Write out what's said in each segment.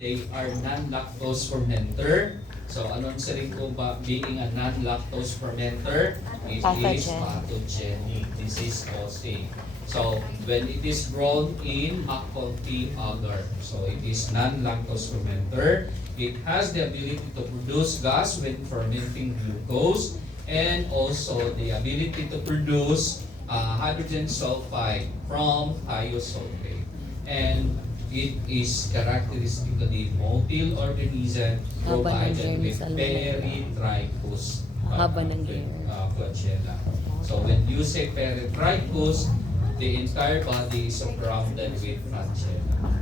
They are non-lactose fermenter. So, anong saring ko ba being a non-lactose fermenter? It is pathogenic. This is causing. So, when it is grown in faculty agar, so it is non-lactose fermenter. It has the ability to produce gas when fermenting glucose, and also the ability to produce hydrogen sulfide from thiosulfate. And it is characteristically motile organism provided with peritrichous flagella. So when you say peritrichous, the entire body is surrounded with flagella.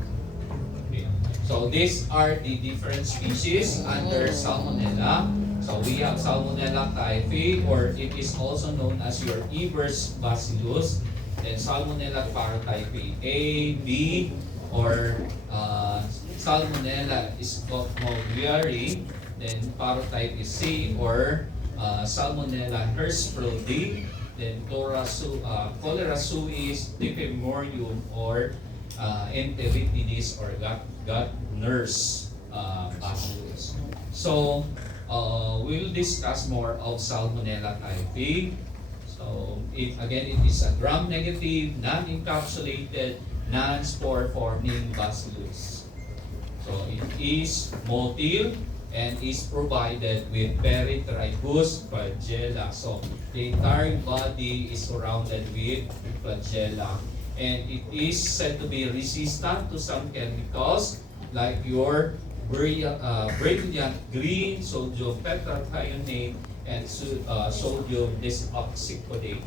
Okay. So these are the different species under Salmonella. So we have Salmonella typhi, or it is also known as your Ebers bacillus, then Salmonella paratype A, B, or Salmonella scopoviari, then parotype is C, or Salmonella hirsfeldi, then Cholera suis, Dipemorium, or Enteritidis, or gut nurse bacillus. So we'll discuss more of Salmonella typhi. So it is a gram-negative, non-encapsulated, non-spore forming bacillus. So it is motile and is provided with peritrichous flagella. So the entire body is surrounded with flagella, and it is said to be resistant to some chemicals like your brilliant green sodium tetrathionate and sodium desoxycholic.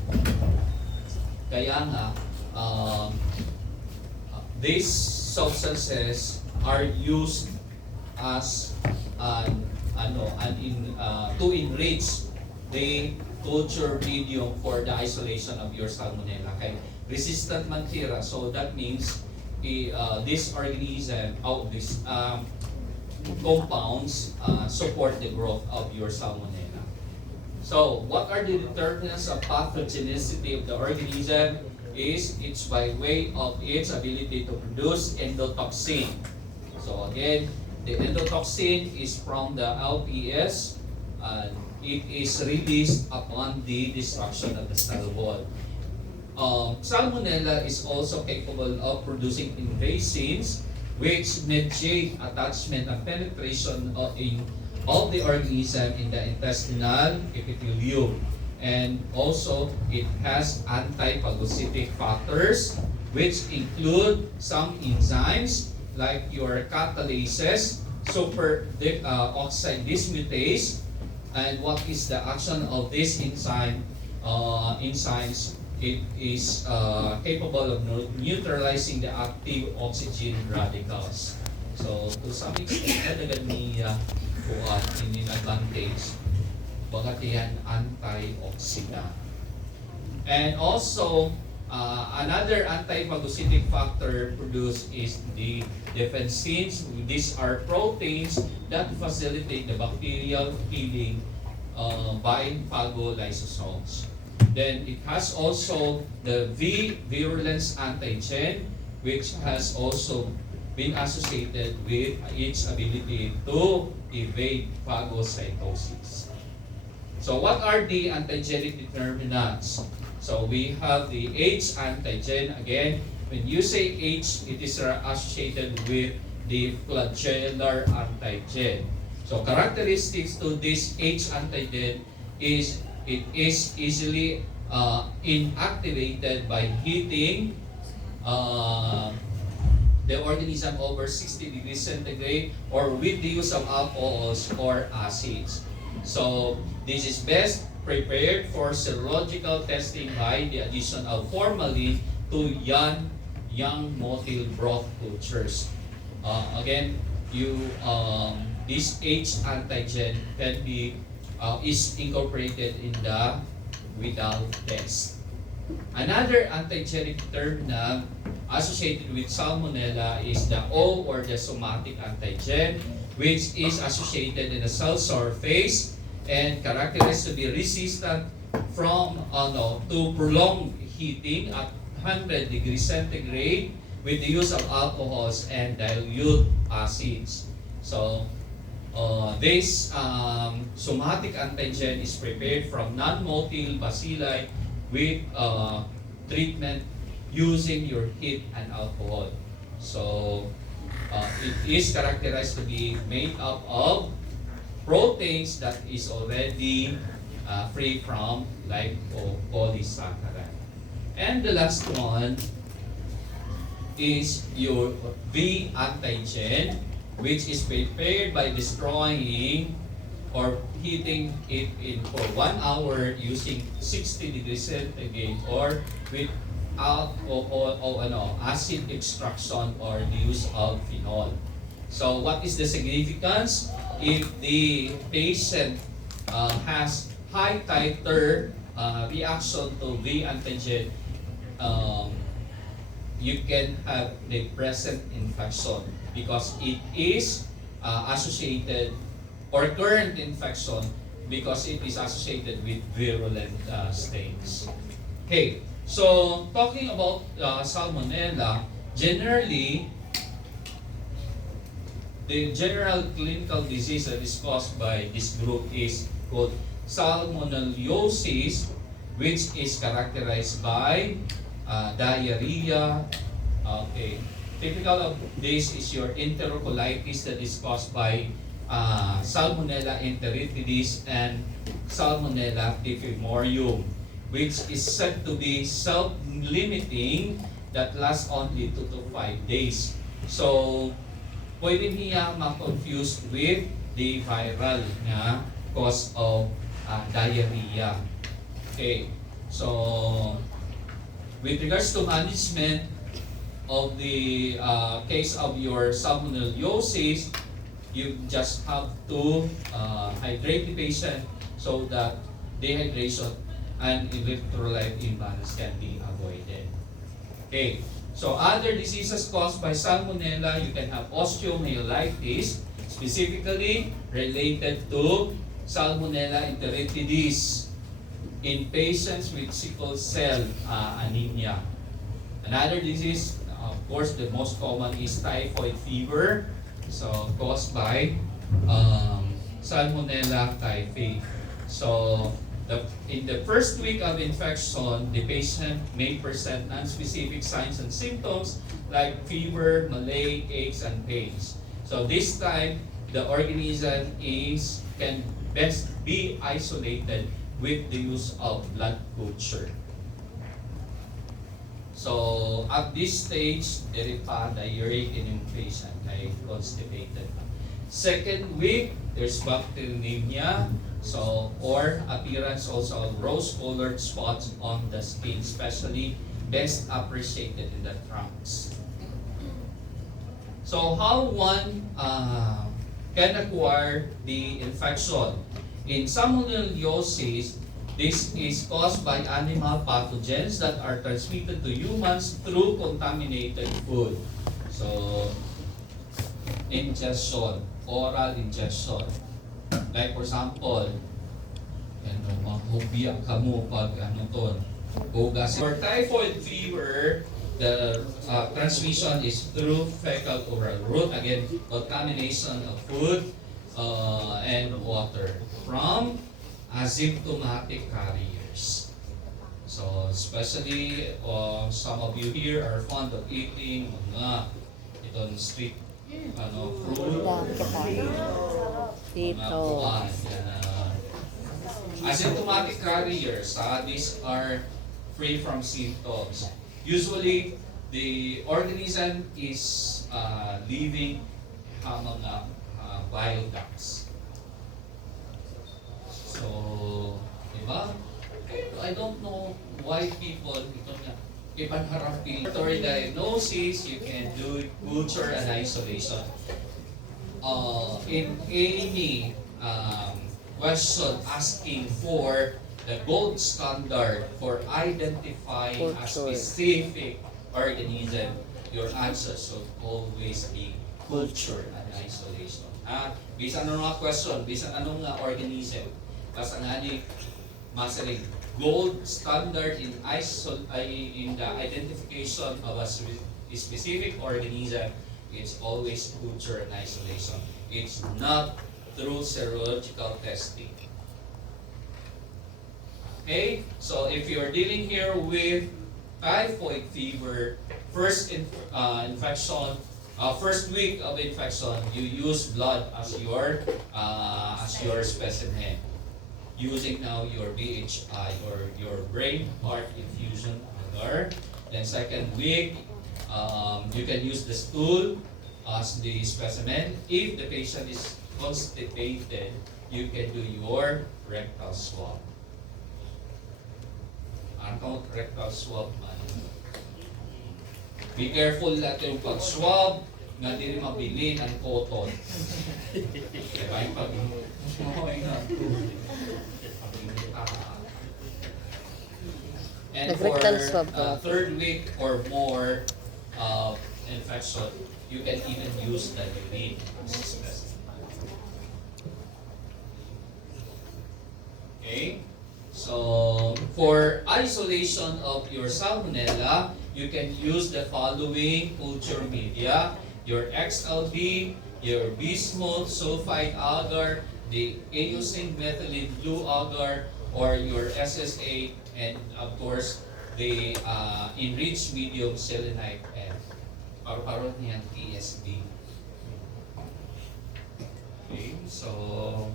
Kaya nga, these substances are used as to enrich the culture medium for the isolation of your Salmonella. Okay? Resistant man tira, so that means this organism these compounds support the growth of your Salmonella. So, what are the determinants of pathogenicity of the organism? It's by way of its ability to produce endotoxin. So again, the endotoxin is from the LPS, and it is released upon the destruction of the cell wall. Salmonella is also capable of producing invasines, which mediate attachment and penetration of the organism in the intestinal epithelium. And also, it has antiphagocytic factors, which include some enzymes like your catalases, superoxide dismutase. And what is the action of this enzyme? Enzymes, it is capable of neutralizing the active oxygen radicals. So, to some extent, talaga niya in advantage. Bagat yan antioxidant. And also, another antiphagocytic factor produced is the defensins. These are proteins that facilitate the bacterial killing by phagolysosomes. Then it has also the virulence antigen, which has also been associated with its ability to evade phagocytosis. So what are the antigenic determinants? So we have the H antigen. Again, when you say H, it is associated with the flagellar antigen. So characteristics to this H antigen is it is easily inactivated by heating the organism over 60 degrees centigrade, or with the use of alcohols or acids. So this is best prepared for serological testing by the addition of formalin to young motile broth cultures. Again, this H antigen can be is incorporated in the Widal test. Another antigenic determinant associated with Salmonella is the O, or the somatic antigen, which is associated in the cell surface and characterized to be resistant to prolonged heating at 100 degrees centigrade, with the use of alcohols and dilute acids. So, this somatic antigen is prepared from non-motile bacilli with treatment using your heat and alcohol. So, it is characterized to be made up of proteins that is already free from lipopolysaccharide. And the last one is your V antigen, which is prepared by destroying or heating it in for 1 hour using 60 degrees centigrade or with acid extraction or the use of phenol. So what is the significance? If the patient has high titer reaction to V antigen, you can have the present infection because it is associated, or current infection because it is associated with virulent stains. Okay, so talking about Salmonella, generally, the general clinical disease that is caused by this group is called salmonellosis, which is characterized by diarrhea. Okay, typical of this is your enterocolitis that is caused by Salmonella enteritidis and Salmonella typhimurium, which is said to be self-limiting that lasts only 2 to 5 days. So, pwede niya ma-confuse with the viral na cause of diarrhea. Okay, so with regards to management of the case of your salmonellosis, you just have to hydrate the patient so that dehydration and electrolyte imbalance can be avoided. Okay, so other diseases caused by Salmonella, you can have osteomyelitis, specifically related to Salmonella enteritidis in patients with sickle cell anemia. Another disease, of course, the most common is typhoid fever, so caused by Salmonella typhi. So, in the first week of infection, the patient may present non-specific signs and symptoms like fever, malaise, aches, and pains. So this time, the organism can best be isolated with the use of blood culture. So at this stage, there is diarrhea in yung patient, like constipated. Second week, there's bacteremia, so or appearance also of rose-colored spots on the skin, especially best appreciated in the trunks. So how one can acquire the infection? In salmonellosis, this is caused by animal pathogens that are transmitted to humans through contaminated food. So, ingestion, oral ingestion. Like for example, mahubya ka mo pag hugas. For typhoid fever, the transmission is through fecal oral route. Again, contamination of food and water from asymptomatic carriers. So, especially some of you here are fond of eating mga itong street fruit, dito. Asymptomatic carriers, these are free from symptoms. Usually, the organism is living mga bile ducts. So, diba? I don't know why people, ipanharap laboratory diagnosis, you can do culture and isolation. In any question asking for the gold standard for identifying a specific organism, your answer should always be culture and isolation. Bisan anong mga question, bisan anong organism, basta nga ni masaling gold standard in the identification of a specific organism, it's always culture and isolation. It's not through serological testing. Okay, so if you are dealing here with typhoid fever, infection, first week of infection, you use blood as your specimen, using now your BHI or your brain heart infusion agar. Then second week, you can use the stool as the specimen. If the patient is constipated, you can do your rectal swab. Ang rectal swab man. Be careful natin yung pag-swab, nga di rin mabili ng cotton. Diba yung and for third week or more of infection, you can even use the urine as a specimen. Okay? So, for isolation of your salmonella, you can use the following culture media: your XLB, your bismuth sulfide agar, the eosine methylene blue agar, or your SSA, and of course, the enriched medium selenite F. Paru-paro niyan TSD. Okay, so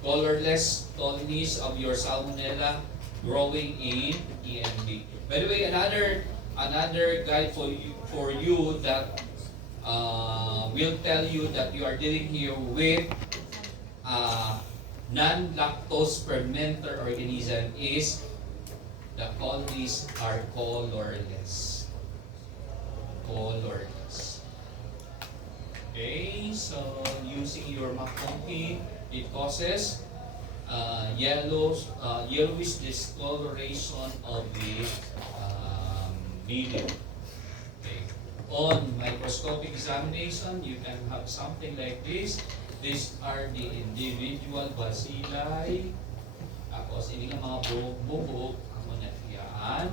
colorless colonies of your salmonella growing in EMB. By the way, another guide for you that will tell you that you are dealing here with non-lactose fermenter organism is the colonies are colorless. Colorless. Okay, so using your McConkey, it causes yellowish discoloration of the medium. Okay. On microscopic examination, you can have something like this. These are the individual bacilli. Tapos, ini nga mga buhok-buhok, ang manatiyaan,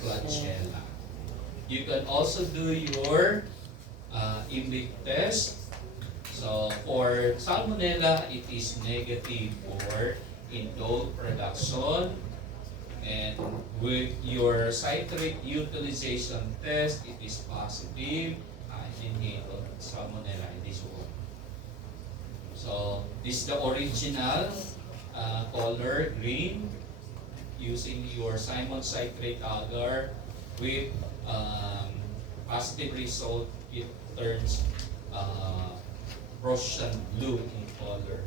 flagella. You can also do your imbic test. So, for salmonella, it is negative for indole production. And with your citrate utilization test, it is positive in salmonella in this one. So, this is the original color, green, using your Simon citrate agar with positive result, it turns Prussian blue in color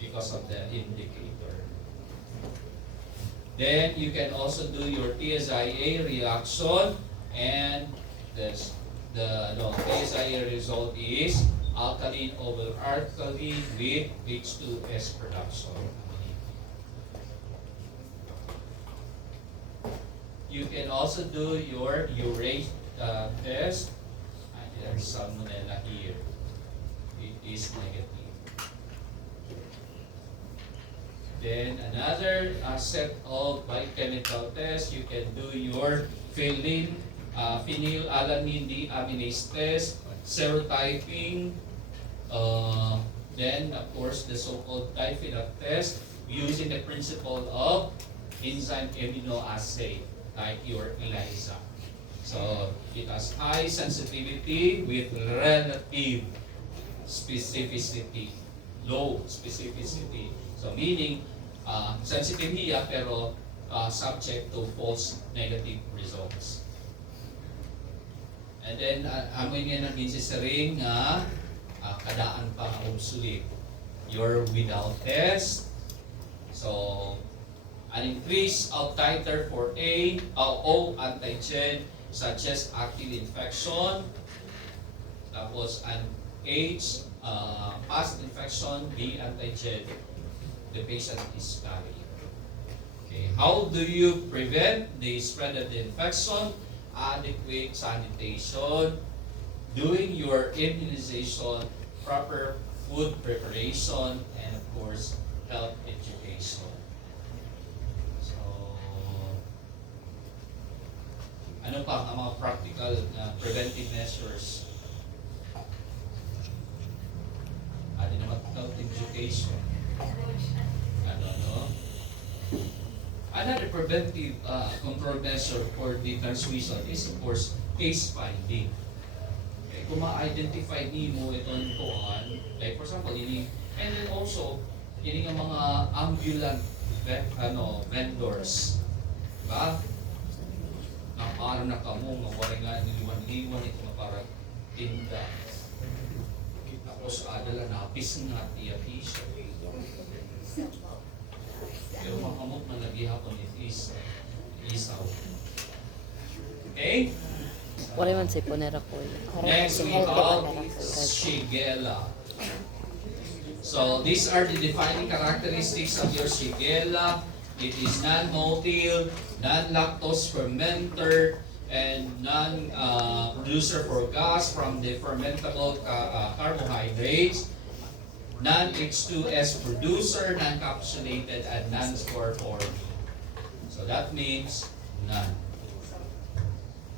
because of the indicator. Then you can also do your TSIA reaction, and the TSIA result is alkaline over alkaline with H2S production. You can also do your urate test. There's salmonella here. It is negative. Then another set of biochemical tests. You can do your phenylalanine deaminase test, serotyping, then of course the so-called Typhenol test using the principle of enzyme immunoassay, like your ELISA. So it has high sensitivity with relative specificity, low specificity. So meaning sensitive niya pero subject to false negative results. And then amoy nga nang necessary nga kadaan pa obsolete. You're without test. So an increase of titer for O antigen such as active infection, tapos an H past infection, B antigen, the patient is carrying. Okay. How do you prevent the spread of the infection? Adequate sanitation, doing your immunization, proper food preparation, and of course, health education. So, Ano pa ang mga practical na preventive measures? Ano naman health education? Ano? Another preventive control measure for the transmission is of course case finding. Okay, kung ma-identify mo itong kuhan, like for example, and then also, yun yung mga ambulant vendors. Diba? Na parang nakamo, mawari nga niliwan-liwan ito na parang tinda. Tapos adala napis nga tiya-tisya. Pero makamot na naghihapon is isaw. Okay? Wala man si Ponera ko. Next we have Shigella. So these are the defining characteristics of your Shigella. It is non-motile, non-lactose fermenter, and non-producer for gas from the fermentable carbohydrates, non-H2S producer, non-capsulated, and non-spore form. So that means none.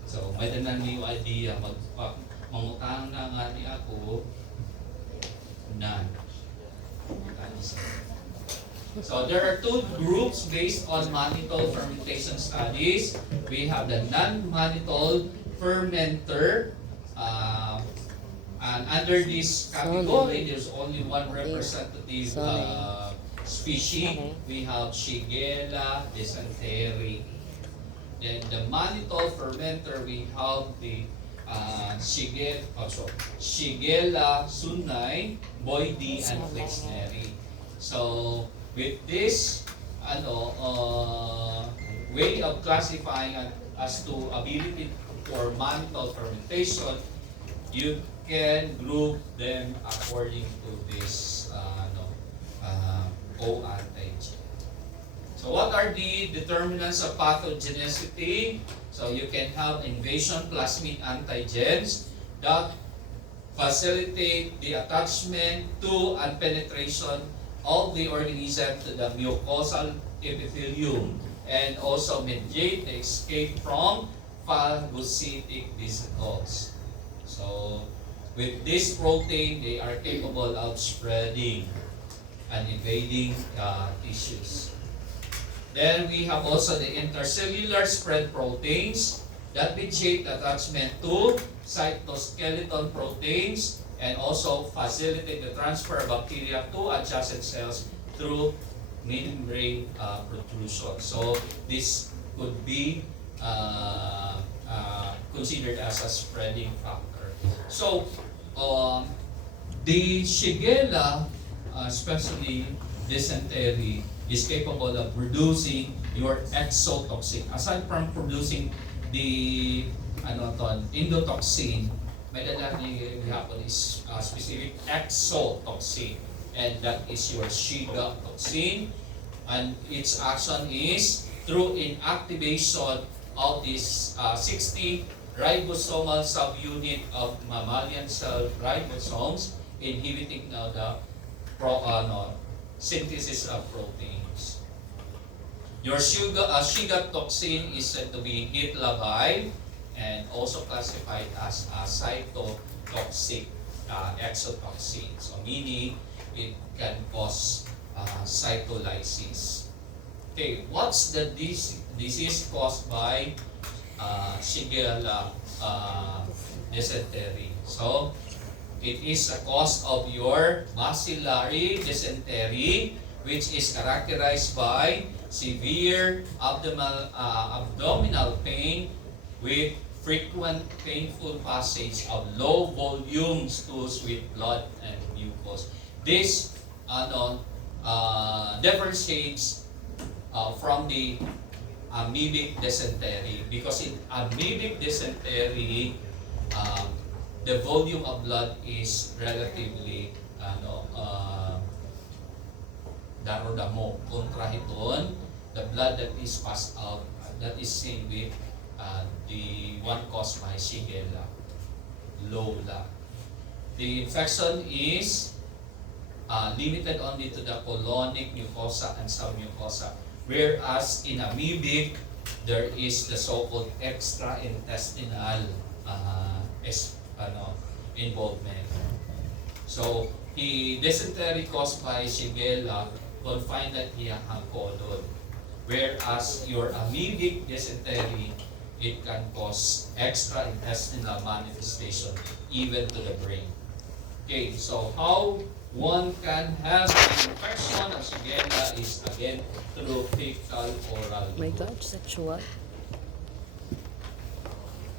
So may tanan niyo idea, mangutang na nga ni ako, none. So there are two groups based on mannitol fermentation studies. We have the non-mannitol fermenter, and under this category, there's only one representative species. We have Shigella dysentery. Then the mannitol fermenter, we have the Shigella sunai, Boydii, and Flexneri. So with this way of classifying as to ability for mannitol fermentation, you can group them according to this O antigen. So what are the determinants of pathogenicity? So you can have invasion plasmid antigens that facilitate the attachment to and penetration of the organism to the mucosal epithelium and also mediate the escape from phagocytic vesicles. So with this protein, they are capable of spreading and invading tissues. Then we have also the intercellular spread proteins that mediate attachment to cytoskeleton proteins and also facilitate the transfer of bacteria to adjacent cells through membrane protrusion. So this could be considered as a spreading factor. So the Shigella, especially dysentery, is capable of producing your exotoxin. Aside from producing the endotoxin, may dala ni gihapon is specific exotoxin, and that is your Shiga toxin, and its action is through inactivation of this 60 ribosomal subunit of mammalian cell ribosomes, inhibiting the synthesis of proteins. Your Shiga toxin is said to be heat labile and also classified as a cytotoxic exotoxin. So meaning it can cause cytolysis. Okay, what's the disease caused by Shigella dysentery? So it is a cause of your bacillary dysentery, which is characterized by severe abdominal pain with frequent painful passage of low volume stools with blood and mucus. This differentiates from the amoebic dysentery, because in amoebic dysentery, the volume of blood is relatively damo. Kontra hiton, the blood that is passed out, that is seen with the one caused by Shigella, low lab. The infection is limited only to the colonic mucosa and submucosa, whereas in amoebic, there is the so-called extraintestinal involvement. So, dysentery caused by Shigella confined at iyang colon. Whereas your amoebic dysentery, it can cause extraintestinal manifestation even to the brain. Okay, so how one can have an infection of Shigella is again through fecal oral My God, sexual.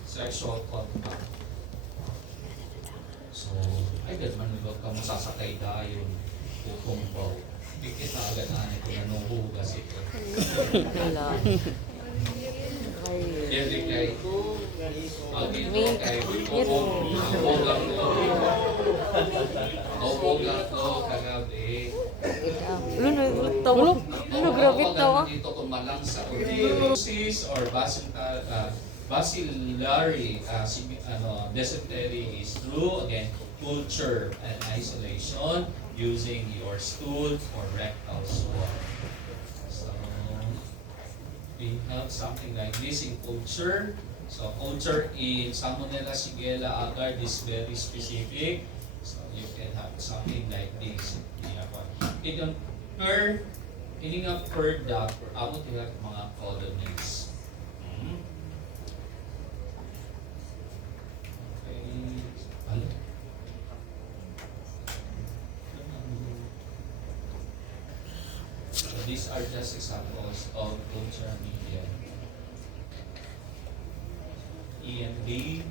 sexual contact. So, ay man ba ka masasakay dayon kung ba pikit na agad na ito na nuhugas ito. Wala. Hindi kay May- Obogang to kagabi. Grabe tawa. Dito kumalang sa tuberculosis or bacillary dysentery is through again culture and isolation using your stool or rectal swab. So we have something like this in culture. So culture in Salmonella Shigella agar is very specific. So you can have something like this. It don't per ini nga per duct or amo tila mga colonies. Ano? So these are just examples of culture media. EMD,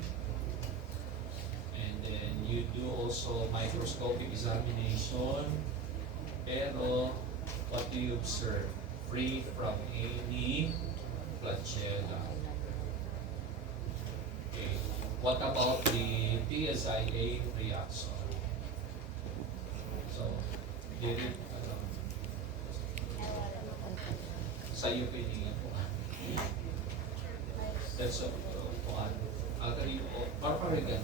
and then you do also microscopic examination, pero what do you observe? Free from any flagella. Okay. What about the TSIA reaction? So, did it, sa'yo pinigin po. That's a, paraparigan.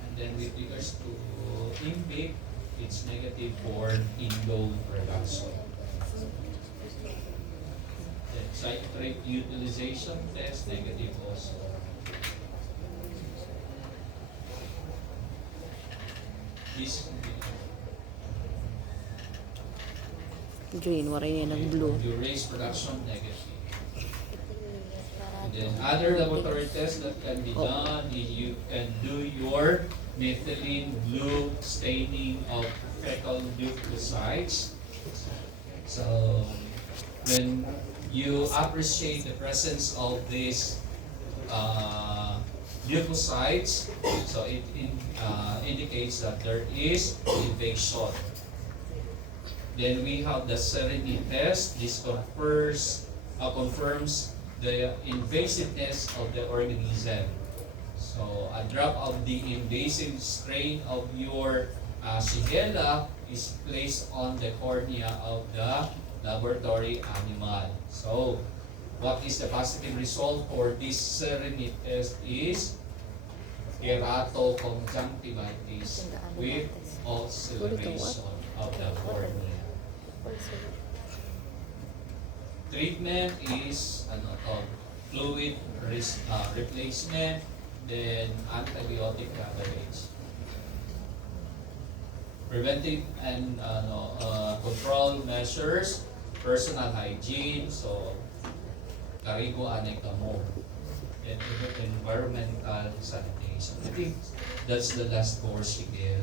And then with regards to intake, it's negative for indole reduction. Then citrate utilization test, negative also. This Jane, waray niya nag-blue. Urase production, negative. And then other laboratory tests that can be done is you can do your methylene blue staining of fecal leukocytes. So when you appreciate the presence of these leukocytes, so it indicates that there is invasion. Then we have the Serenity test. This confirms the invasiveness of the organism. So a drop of the invasive strain of your Shigella is placed on the cornea of the laboratory animal. So what is the positive result for this Serenity test is keratoconjunctivitis with ulceration of the cornea. Treatment is fluid replacement, then antibiotic coverage. Preventive and control measures, personal hygiene, so karigo anay kamo. Then environmental sanitation. I think that's the last course again.